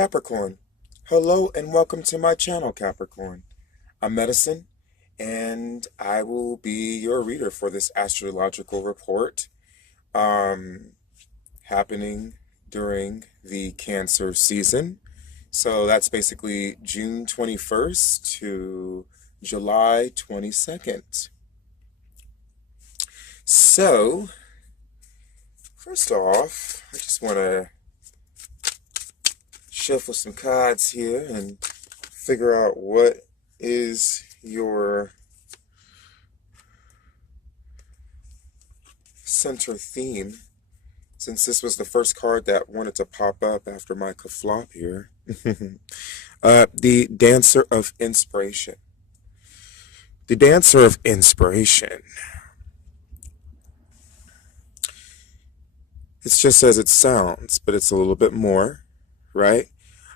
Capricorn. Hello and welcome to my channel, Capricorn. I'm Medicine, and I will be your reader for this astrological report happening during the Cancer season. So that's basically June 21st to July 22nd. So, first off, I just want to shuffle some cards here and figure out what is your center theme, since this was the first card that wanted to pop up after my kaflop here. The Dancer of Inspiration. The Dancer of Inspiration. It's just as it sounds, but it's a little bit more, right?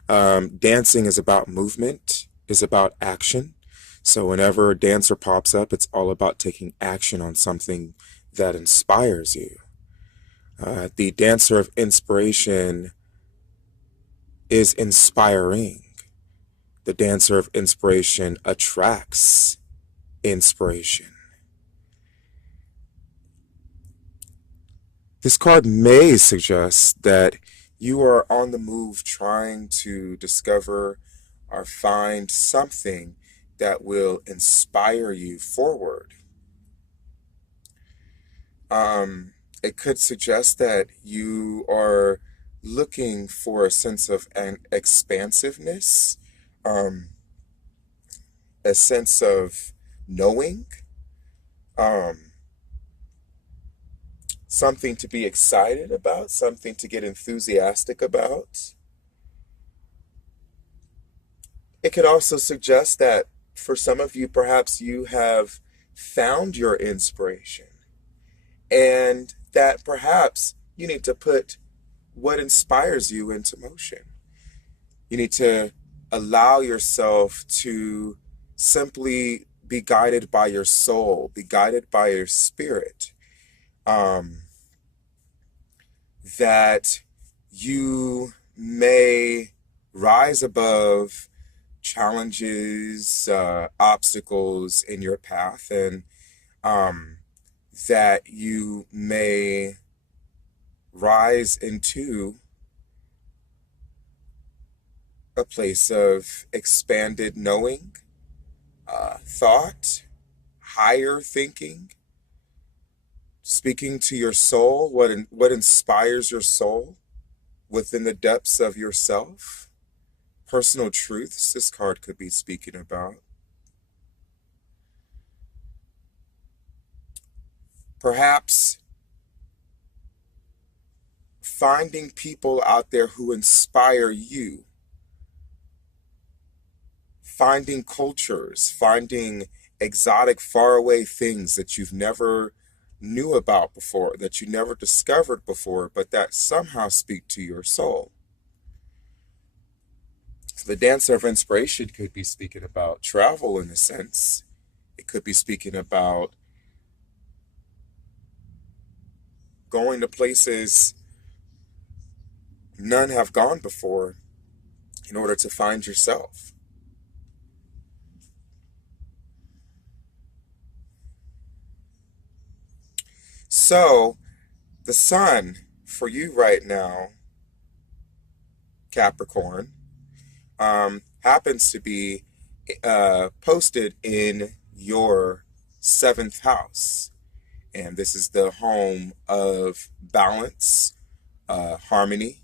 Dancing is about movement, is about action. So whenever a dancer pops up, it's all about taking action on something that inspires you. The Dancer of Inspiration is inspiring. The Dancer of Inspiration attracts inspiration. This card may suggest that you are on the move trying to discover or find something that will inspire you forward. It could suggest that you are looking for a sense of an expansiveness, a sense of knowing, something to be excited about, something to get enthusiastic about. It could also suggest that for some of you, perhaps you have found your inspiration, and that perhaps you need to put what inspires you into motion. You need to allow yourself to simply be guided by your soul, be guided by your spirit. That you may rise above challenges, obstacles in your path, and that you may rise into a place of expanded knowing, thought, higher thinking, speaking to your soul, what inspires your soul within the depths of yourself. Personal truths this card could be speaking about. Perhaps finding people out there who inspire you. Finding cultures, finding exotic, faraway things that you've never knew about before, that you never discovered before, but that somehow speak to your soul. So the Dancer of Inspiration could be speaking about travel in a sense. It could be speaking about going to places none have gone before in order to find yourself. So, the sun for you right now, Capricorn, happens to be posted in your 7th house. And this is the home of balance, harmony,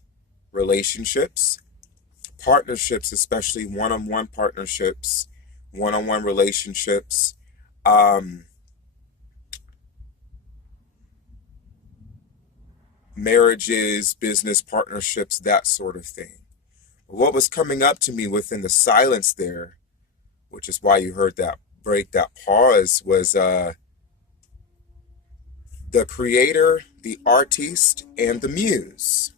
relationships, partnerships, especially one-on-one partnerships, one-on-one relationships, marriages, business partnerships, that sort of thing. What was coming up to me within the silence there, which is why you heard that break, that pause, was the creator, the artiste, and the muse.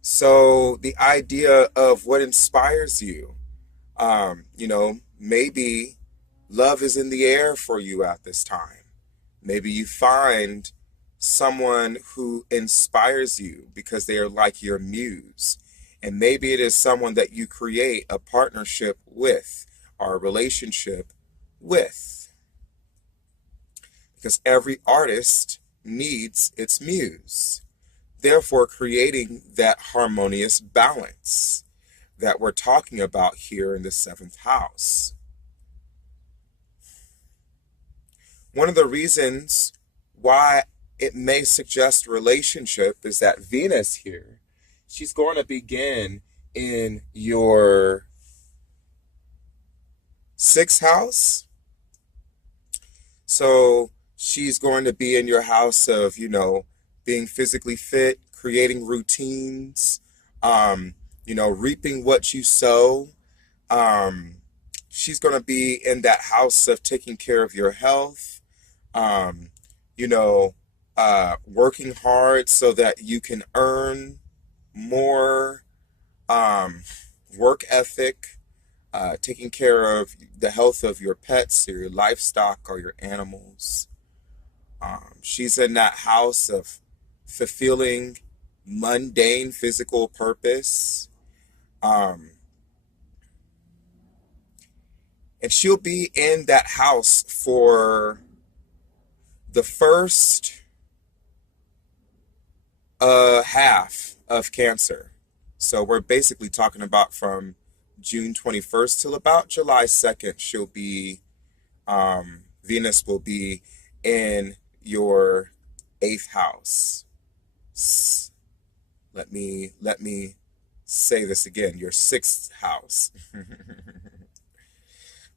So the idea of what inspires you, maybe love is in the air for you at this time. Maybe you find someone who inspires you because they are like your muse. And maybe it is someone that you create a partnership with or a relationship with. Because every artist needs its muse. Therefore, creating that harmonious balance that we're talking about here in the seventh house. One of the reasons why it may suggest relationship is that Venus here, she's going to begin in your sixth house. So she's going to be in your house of, being physically fit, creating routines, reaping what you sow. She's going to be in that house of taking care of your health, working hard so that you can earn more, work ethic, taking care of the health of your pets or your livestock or your animals. She's in that house of fulfilling mundane physical purpose. And she'll be in that house for the first half of Cancer. So we're basically talking about from June 21st till about July 2nd, she'll be, Venus will be in your eighth house. Let me say this again, your sixth house.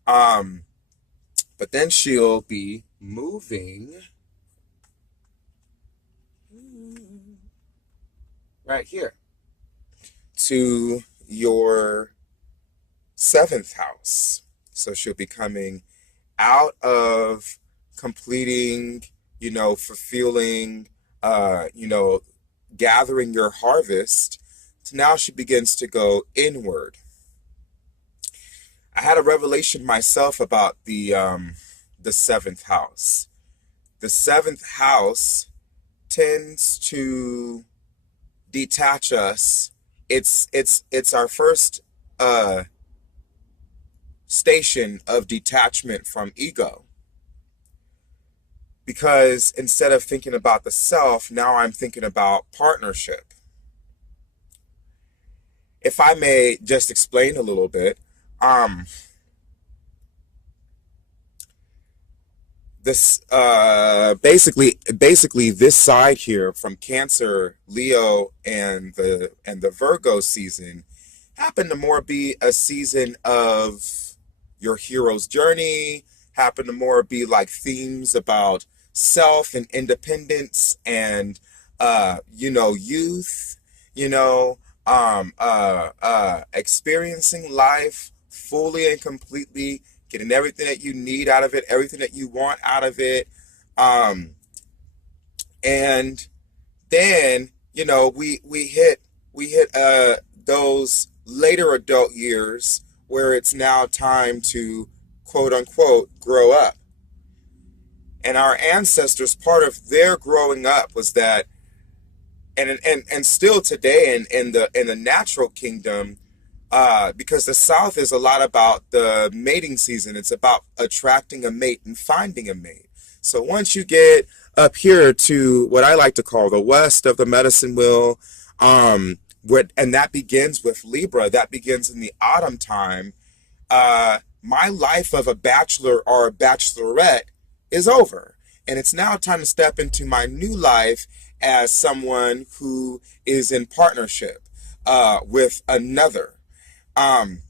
But then she'll be moving right here to your seventh house. So she'll be coming out of completing, fulfilling, gathering your harvest, to now she begins to go inward. I had a revelation myself about the seventh house. The seventh house tends to detach us. It's our first station of detachment from ego. Because instead of thinking about the self, now I'm thinking about partnership. If I may just explain a little bit, this basically this side here from Cancer, Leo, and the Virgo season happened to more be a season of your hero's journey, happened to more be like themes about self and independence and youth, experiencing life fully and completely, getting everything that you need out of it, everything that you want out of it. And then, we hit those later adult years where it's now time to quote unquote grow up. And our ancestors, part of their growing up was that, and still today in the natural kingdom, because the South is a lot about the mating season. It's about attracting a mate and finding a mate. So once you get up here to what I like to call the west of the medicine wheel, and that begins with Libra, that begins in the autumn time, my life of a bachelor or a bachelorette is over. And it's now time to step into my new life as someone who is in partnership with another. And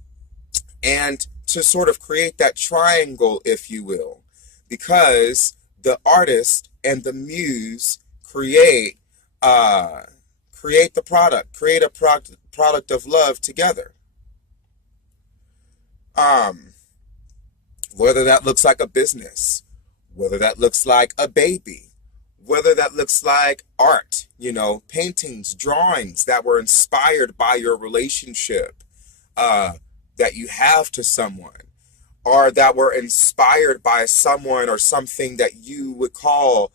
to sort of create that triangle, if you will, because the artist and the muse create the product, create a product of love together. Whether that looks like a business, whether that looks like a baby, whether that looks like art, paintings, drawings that were inspired by your relationship that you have to someone, or that were inspired by someone or something that you would call,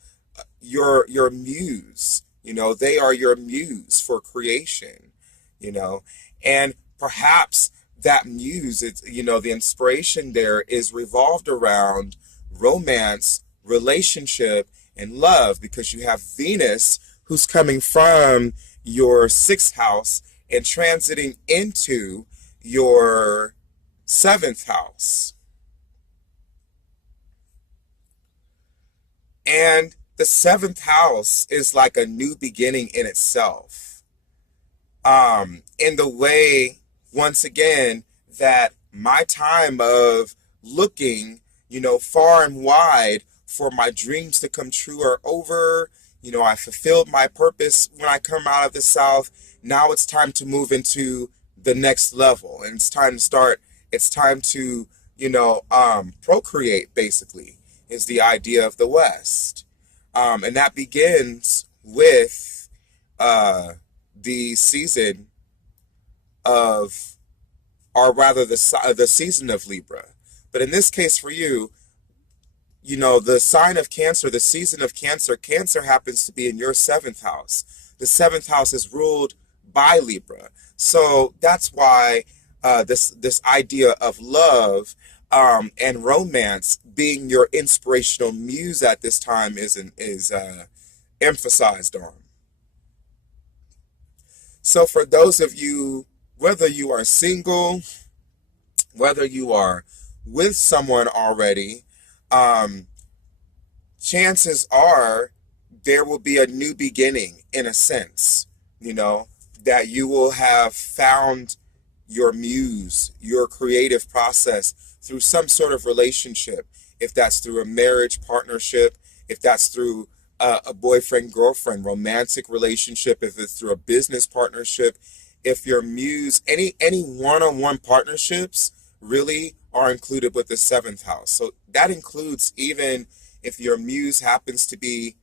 your muse. They are your muse for creation. You know, and perhaps that muse, the inspiration there is revolved around romance, relationship, and love, because you have Venus who's coming from your sixth house and transiting into your seventh house. And the seventh house is like a new beginning in itself. In the way, once again, that my time of looking, far and wide for my dreams to come true are over. I fulfilled my purpose when I come out of the South. Now it's time to move into the next level. And it's time to, procreate, basically, is the idea of the West. And that begins with the season of, or rather the season of Libra. But in this case for you, the sign of Cancer, the season of Cancer, Cancer happens to be in your seventh house. The seventh house is ruled by Libra. So that's why this idea of love and romance being your inspirational muse at this time is emphasized on. So for those of you, whether you are single, whether you are with someone already, chances are there will be a new beginning, in a sense, that you will have found your muse, your creative process through some sort of relationship. If that's through a marriage partnership, if that's through a boyfriend-girlfriend romantic relationship, if it's through a business partnership, if your muse, any one-on-one partnerships really are included with the seventh house. So that includes even if your muse happens to be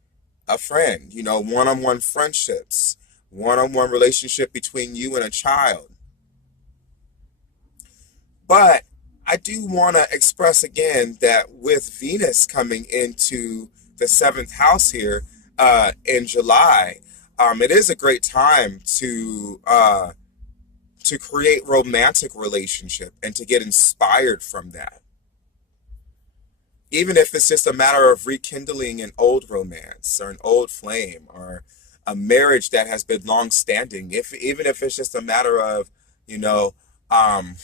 a friend, one-on-one friendships, one-on-one relationship between you and a child. But I do want to express again that with Venus coming into the seventh house here in July, it is a great time to create romantic relationship and to get inspired from that. Even if it's just a matter of rekindling an old romance or an old flame or a marriage that has been long standing, even if it's just a matter of, um,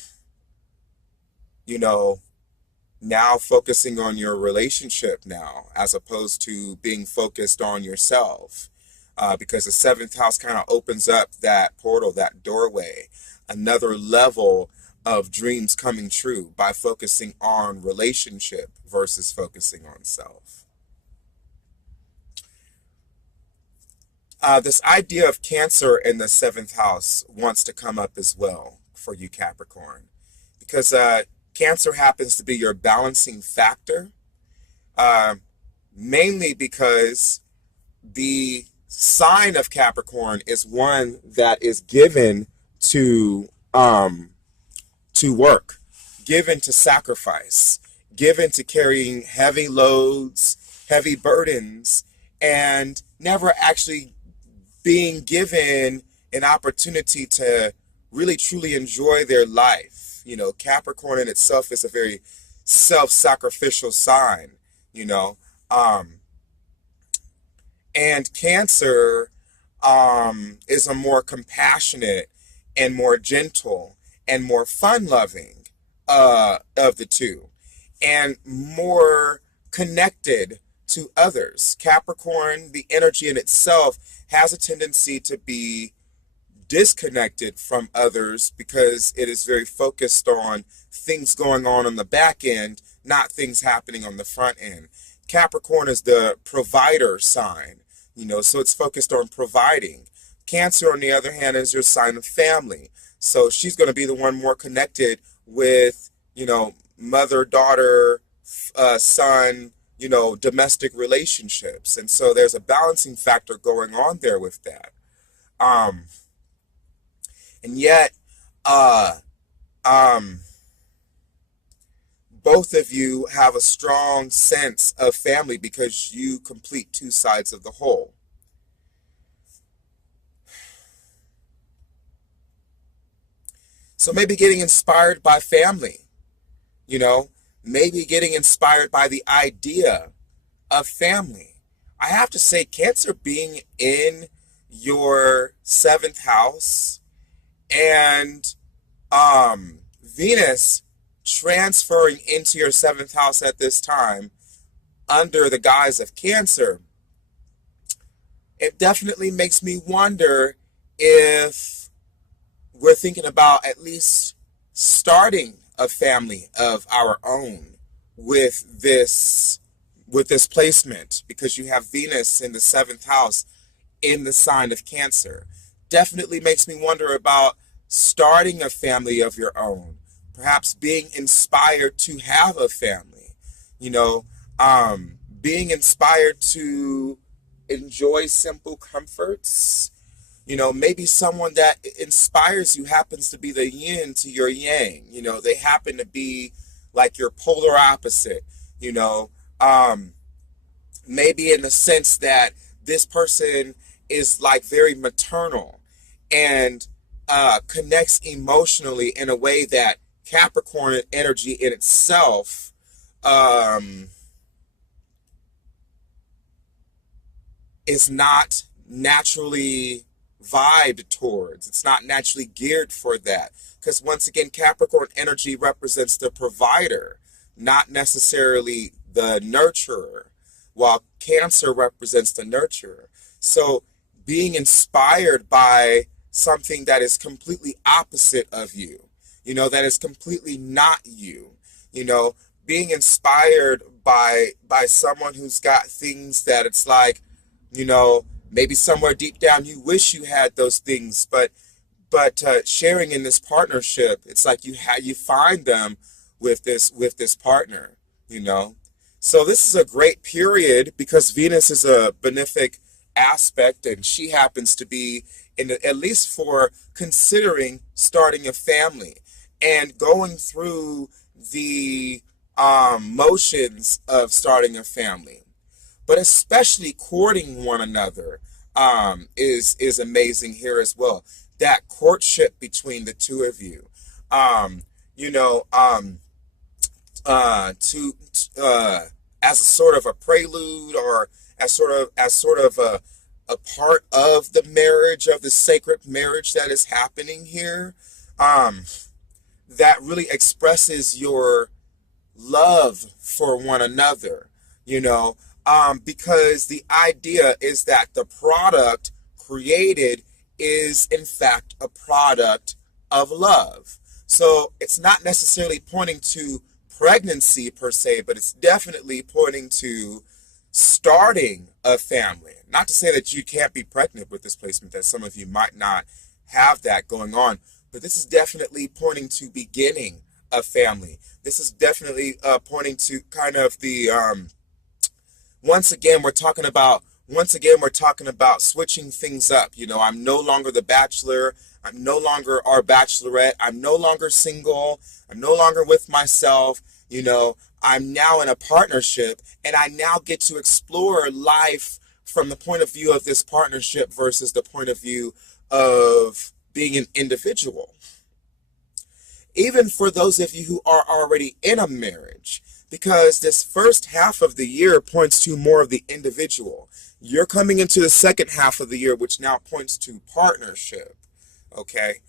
now focusing on your relationship now, as opposed to being focused on yourself. Because the seventh house kind of opens up that portal, that doorway, another level of dreams coming true by focusing on relationship versus focusing on self. This idea of Cancer in the seventh house wants to come up as well for you, Capricorn, because Cancer happens to be your balancing factor, mainly because the sign of Capricorn is one that is given to work, given to sacrifice, given to carrying heavy loads, heavy burdens, and never actually being given an opportunity to really truly enjoy their life. Capricorn in itself is a very self-sacrificial sign, and Cancer is a more compassionate and more gentle and more fun-loving of the two, and more connected to others. Capricorn, the energy in itself, has a tendency to be disconnected from others because it is very focused on things going on the back end, not things happening on the front end. Capricorn is the provider sign, so it's focused on providing. Cancer, on the other hand, is your sign of family. So she's going to be the one more connected with, mother, daughter, son, domestic relationships. And so there's a balancing factor going on there with that. And yet, both of you have a strong sense of family because you complete two sides of the whole. So maybe getting inspired by family, you know, maybe getting inspired by the idea of family. I have to say, Cancer being in your seventh house and Venus transferring into your seventh house at this time under the guise of Cancer, it definitely makes me wonder if we're thinking about at least starting a family of our own with this placement, because you have Venus in the seventh house in the sign of Cancer. Definitely makes me wonder about starting a family of your own, perhaps being inspired to have a family, you know, being inspired to enjoy simple comforts. You know, maybe someone that inspires you happens to be the yin to your yang. You know, they happen to be like your polar opposite, you know. Maybe in the sense that this person is like very maternal and connects emotionally in a way that Capricorn energy in itself is not naturally vibed towards. It's not naturally geared for that. Because once again, Capricorn energy represents the provider, not necessarily the nurturer, while Cancer represents the nurturer. So being inspired by something that is completely opposite of you, you know, that is completely not you, you know, being inspired by someone who's got things that it's like, you know, maybe somewhere deep down you wish you had those things, but sharing in this partnership, it's like you find them with this partner, you know. So this is a great period because Venus is a benefic aspect, and she happens to be at least for considering starting a family and going through the motions of starting a family, but especially courting one another is amazing here as well. That courtship between the two of you, you know, as a sort of a prelude, or as sort of a part of the marriage, of the sacred marriage that is happening here, that really expresses your love for one another, you know, because the idea is that the product created is in fact a product of love. So it's not necessarily pointing to pregnancy per se, but it's definitely pointing to starting a family. Not to say that you can't be pregnant with this placement, that some of you might not have that going on, but this is definitely pointing to beginning a family. This is definitely pointing to kind of the once again we're talking about switching things up. You know, I'm no longer the bachelor, I'm no longer our bachelorette, I'm no longer single, I'm no longer with myself, you know, I'm now in a partnership, and I now get to explore life from the point of view of this partnership versus the point of view of being an individual. Even for those of you who are already in a marriage, because this first half of the year points to more of the individual. You're coming into the second half of the year, which now points to partnership, okay?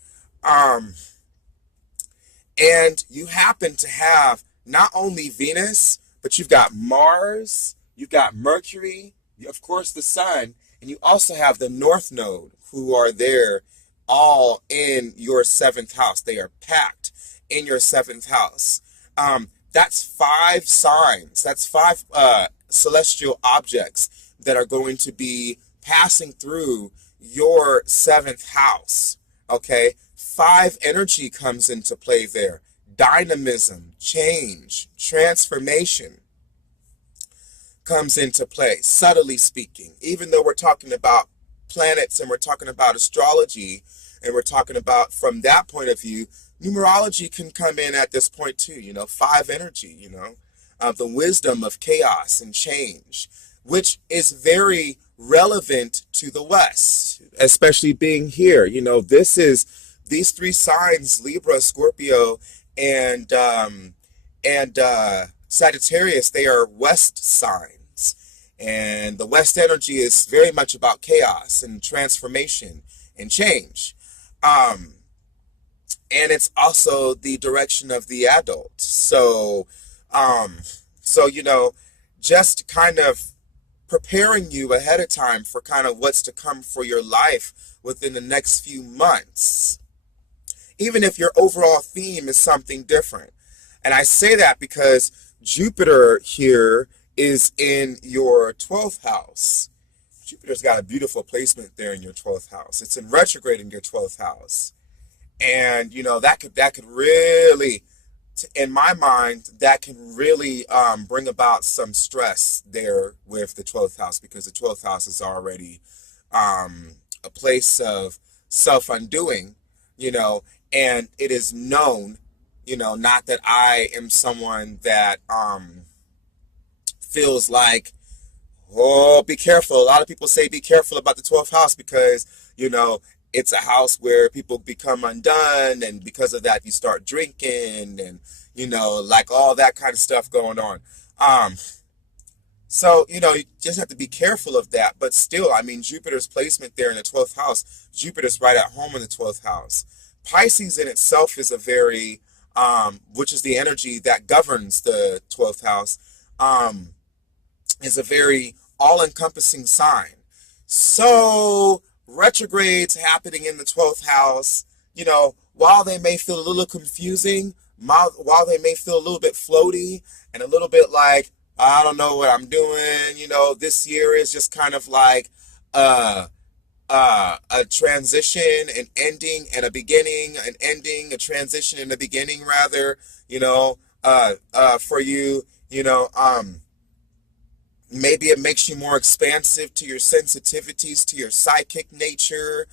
And you happen to have not only Venus, but you've got Mars, you've got Mercury, of course the Sun, and you also have the North Node, who are there all in your seventh house. They are packed in your seventh house. That's 5 signs. That's 5 celestial objects that are going to be passing through your seventh house. Okay? 5 energy comes into play there. Dynamism, change, transformation comes into play, subtly speaking. Even though we're talking about planets and we're talking about astrology, and we're talking about from that point of view, numerology can come in at this point too, you know, five energy, you know, the wisdom of chaos and change, which is very relevant to the West, especially being here. You know, this is these three signs, Libra, Scorpio, and Sagittarius, they are West signs. And the West energy is very much about chaos and transformation and change. And it's also the direction of the adult. So, you know, just kind of preparing you ahead of time for kind of what's to come for your life within the next few months, even if your overall theme is something different. And I say that because Jupiter here is in your 12th house. Jupiter's got a beautiful placement there in your 12th house. It's in retrograde in your 12th house. And, you know, that could really, in my mind, that can really bring about some stress there with the 12th house, because the 12th house is already a place of self-undoing, you know, and it is known, you know, not that I am someone that feels like, oh, be careful. A lot of people say be careful about the 12th house because, you know, it's a house where people become undone, and because of that, you start drinking and, you know, like all that kind of stuff going on. So, you know, you just have to be careful of that. But still, I mean, Jupiter's placement there in the 12th house, Jupiter's right at home in the 12th house. Pisces in itself is a very, which is the energy that governs the 12th house, is a very all-encompassing sign. So retrogrades happening in the 12th house, you know, while they may feel a little confusing, while they may feel a little bit floaty and a little bit like, I don't know what I'm doing, you know, this year is just kind of like a transition, an ending and a beginning, an ending, a transition and a beginning rather, you know, for you, you know, maybe it makes you more expansive to your sensitivities, to your psychic nature.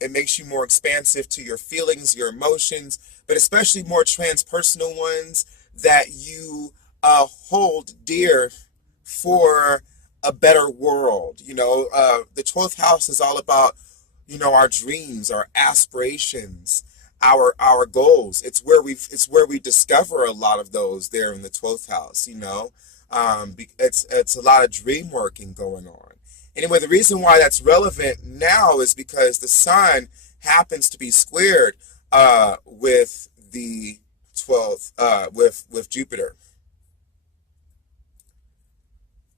It makes you more expansive to your feelings, your emotions, but especially more transpersonal ones that you hold dear for a better world. You know, the 12th house is all about, you know, our dreams, our aspirations, our goals. It's where we discover a lot of those there in the 12th house, you know. It's a lot of dream working going on. Anyway, the reason why that's relevant now is because the sun happens to be squared with the 12th, with Jupiter.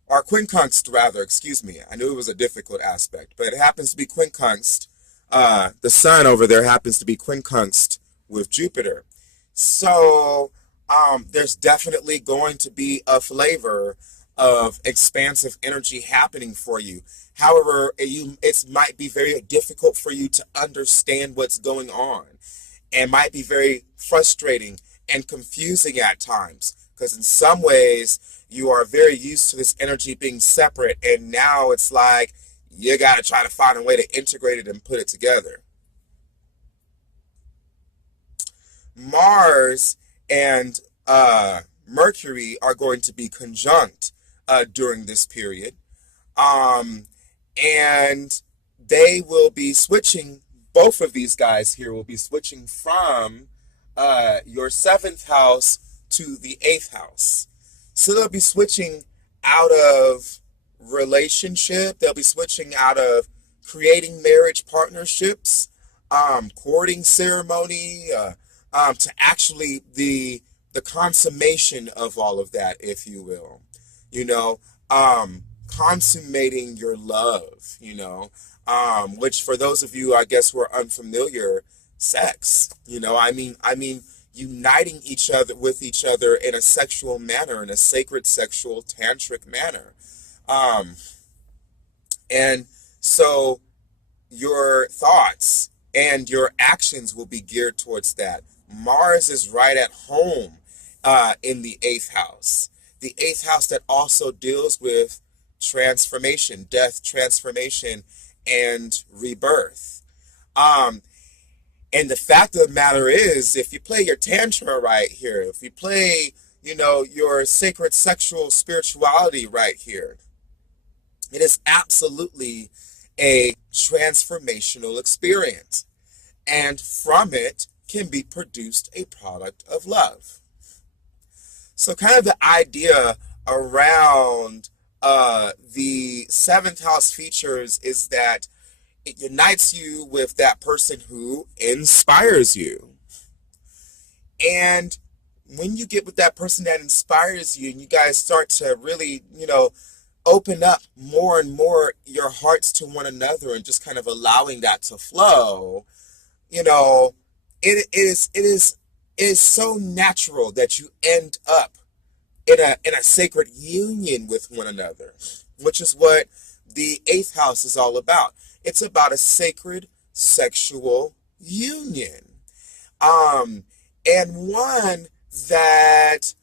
Or quincunxed, rather, excuse me. I knew it was a difficult aspect, but it happens to be quincunxed. The sun over there happens to be quincunxed with Jupiter. So there's definitely going to be a flavor of expansive energy happening for you. However, it might be very difficult for you to understand what's going on, and might be very frustrating and confusing at times, because in some ways you are very used to this energy being separate, and now it's like you got to try to find a way to integrate it and put it together. Mars and Mercury are going to be conjunct during this period. And they will be switching, both of these guys here will be switching from your 7th house to the 8th house. So they'll be switching out of relationship, they'll be switching out of creating marriage partnerships, courting ceremony, to actually the consummation of all of that, if you will, you know, consummating your love, you know, which for those of you, I guess, who are unfamiliar, sex, you know, I mean, uniting each other with each other in a sexual manner, in a sacred sexual tantric manner. And so your thoughts and your actions will be geared towards that. Mars is right at home in the 8th house. The 8th house that also deals with transformation, death, transformation, and rebirth. Um, and the fact of the matter is, if you play your tantra right here, if you play, your sacred sexual spirituality right here, it is absolutely a transformational experience. And from it can be produced a product of love. So kind of the idea around the seventh house features is that it unites you with that person who inspires you. And when you get with that person that inspires you and you guys start to really, open up more and more your hearts to one another and just kind of allowing that to flow, it is so natural that you end up in a sacred union with one another, which is what the eighth house is all about. It's about a sacred sexual union. And one that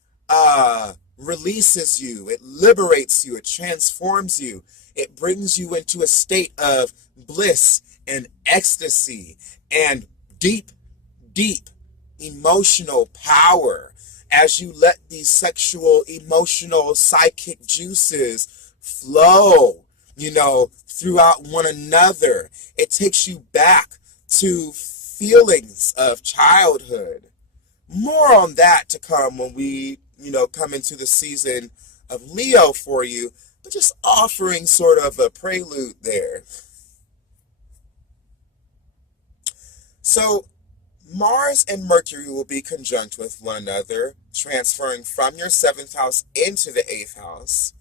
releases you, it liberates you, it transforms you, it brings you into a state of bliss and ecstasy and deep, deep emotional power as you let these sexual, emotional, psychic juices flow, throughout one another. It takes you back to feelings of childhood. More on that to come when we, come into the season of Leo for you, but just offering sort of a prelude there. So Mars and Mercury will be conjunct with one another, transferring from your seventh house into the eighth house.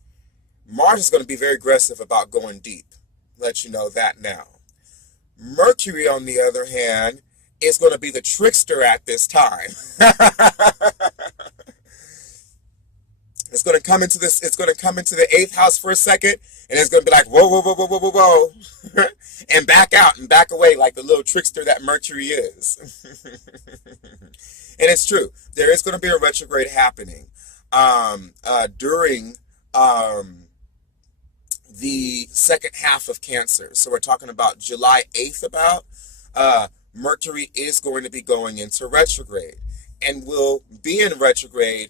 Mars is going to be very aggressive about going deep. Let you know that now. Mercury, on the other hand, is going to be the trickster at this time. It's going to come into the eighth house for a second, and it's going to be like, whoa, whoa, whoa, whoa, whoa, whoa, whoa, and back out and back away like the little trickster that Mercury is. And it's true. There is going to be a retrograde happening during the second half of Cancer. So we're talking about July 8th about. Mercury is going to be going into retrograde and will be in retrograde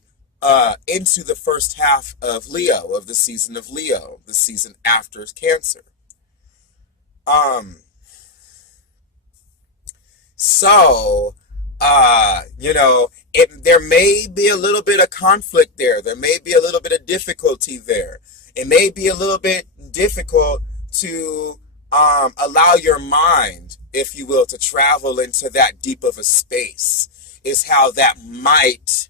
into the first half of Leo, of the season of Leo, the season after Cancer. There may be a little bit of conflict there. There may be a little bit of difficulty there. It may be a little bit difficult to allow your mind, if you will, to travel into that deep of a space, is how that might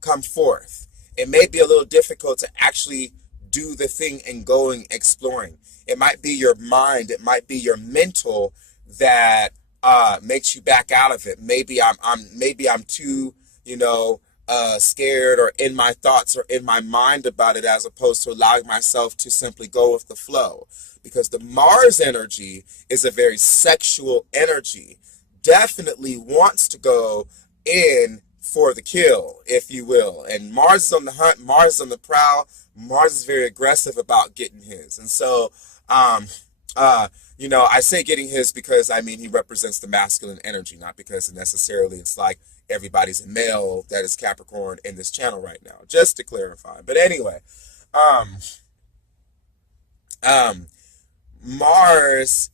come forth. It may be a little difficult to actually do the thing and going exploring. It might be your mind, it might be your mental that makes you back out of it. Maybe I'm too, scared or in my thoughts or in my mind about it, as opposed to allowing myself to simply go with the flow. Because the Mars energy is a very sexual energy. Definitely wants to go in for the kill, if you will. And Mars is on the hunt, Mars is on the prowl, Mars is very aggressive about getting his. And so, I say getting his because, he represents the masculine energy, not because necessarily it's like everybody's a male that is Capricorn in this channel right now, just to clarify. But anyway, Mars,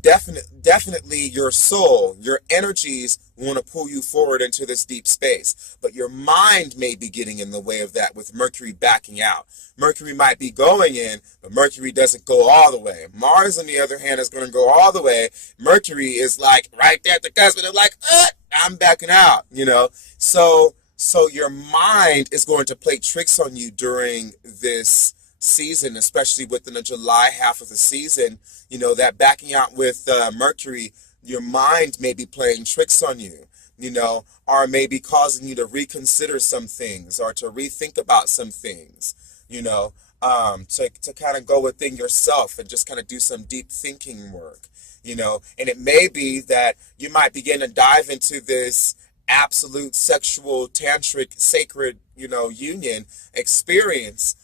definitely your soul, your energies want to pull you forward into this deep space, but your mind may be getting in the way of that with Mercury backing out. Mercury might be going in, but Mercury doesn't go all the way. Mars, on the other hand, is going to go all the way. Mercury is like right there at the cusp, and they're like, I'm backing out, So your mind is going to play tricks on you during this season, especially within the July half of the season. That backing out with Mercury, your mind may be playing tricks on you, or maybe causing you to reconsider some things or to rethink about some things, to kind of go within yourself and just kind of do some deep thinking work, and it may be that you might begin to dive into this absolute sexual tantric sacred, union experience,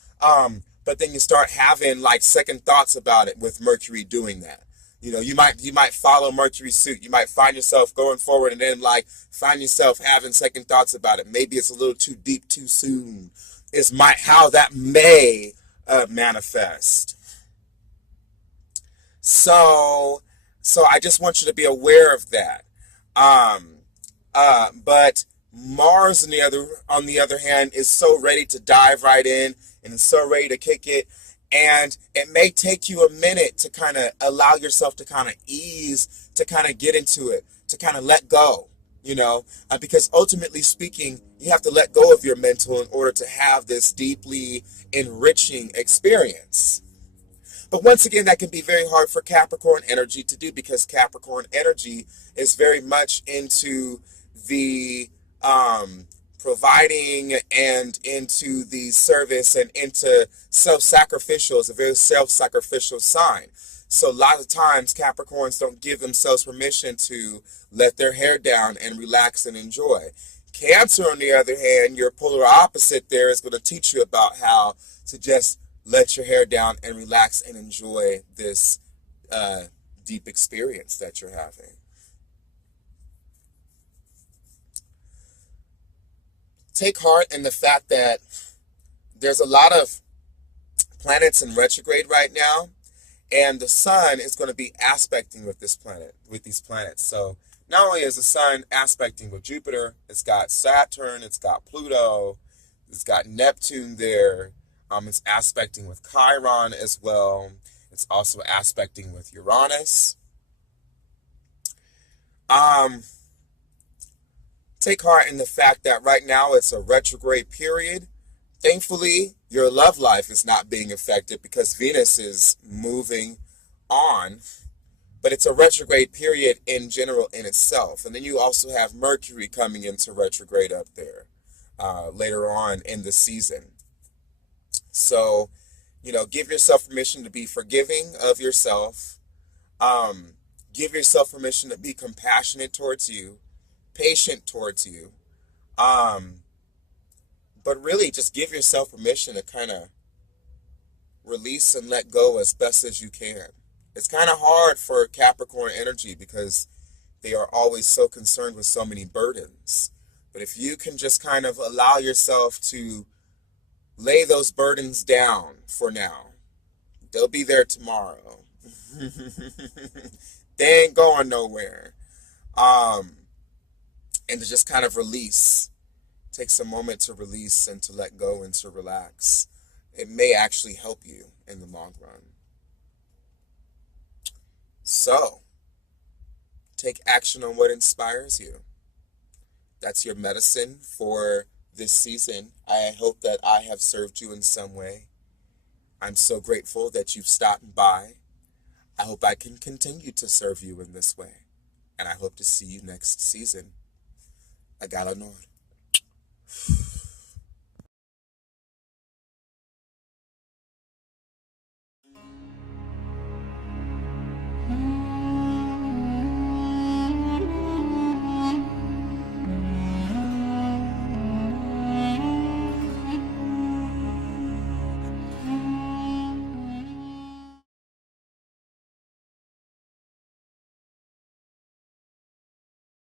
but then you start having like second thoughts about it with Mercury doing that. You know, you might follow Mercury's suit. You might find yourself going forward and then like find yourself having second thoughts about it. Maybe it's a little too deep too soon. Is how that may manifest. So I just want you to be aware of that. But Mars on the other hand is so ready to dive right in and is so ready to kick it. And it may take you a minute to kind of allow yourself to kind of ease, to kind of get into it, to kind of let go, you know, because ultimately speaking, you have to let go of your mental in order to have this deeply enriching experience. But once again, that can be very hard for Capricorn energy to do because Capricorn energy is very much into the providing and into the service and into self-sacrificial. It's a very self-sacrificial sign. So a lot of times Capricorns don't give themselves permission to let their hair down and relax and enjoy. Cancer, on the other hand, your polar opposite there, is going to teach you about how to just let your hair down and relax and enjoy this deep experience that you're having. Take heart in the fact that there's a lot of planets in retrograde right now, and the sun is going to be aspecting with these planets. So not only is the sun aspecting with Jupiter, it's got Saturn, it's got Pluto, it's got Neptune there. It's aspecting with Chiron as well. It's also aspecting with Uranus. Take heart in the fact that right now it's a retrograde period. Thankfully, your love life is not being affected because Venus is moving on. But it's a retrograde period in general in itself. And then you also have Mercury coming into retrograde up there later on in the season. So, you know, give yourself permission to be forgiving of yourself. Give yourself permission to be compassionate towards you, patient towards you. But really just give yourself permission to kind of release and let go as best as you can. It's kind of hard for Capricorn energy because they are always so concerned with so many burdens. But if you can just kind of allow yourself to lay those burdens down for now, they'll be there tomorrow. They ain't going nowhere. And to just kind of release. Take some moment to release and to let go and to relax. It may actually help you in the long run. So, take action on what inspires you. That's your medicine for this season. I hope that I have served you in some way. I'm so grateful that you've stopped by. I hope I can continue to serve you in this way. And I hope to see you next season. A gala nord.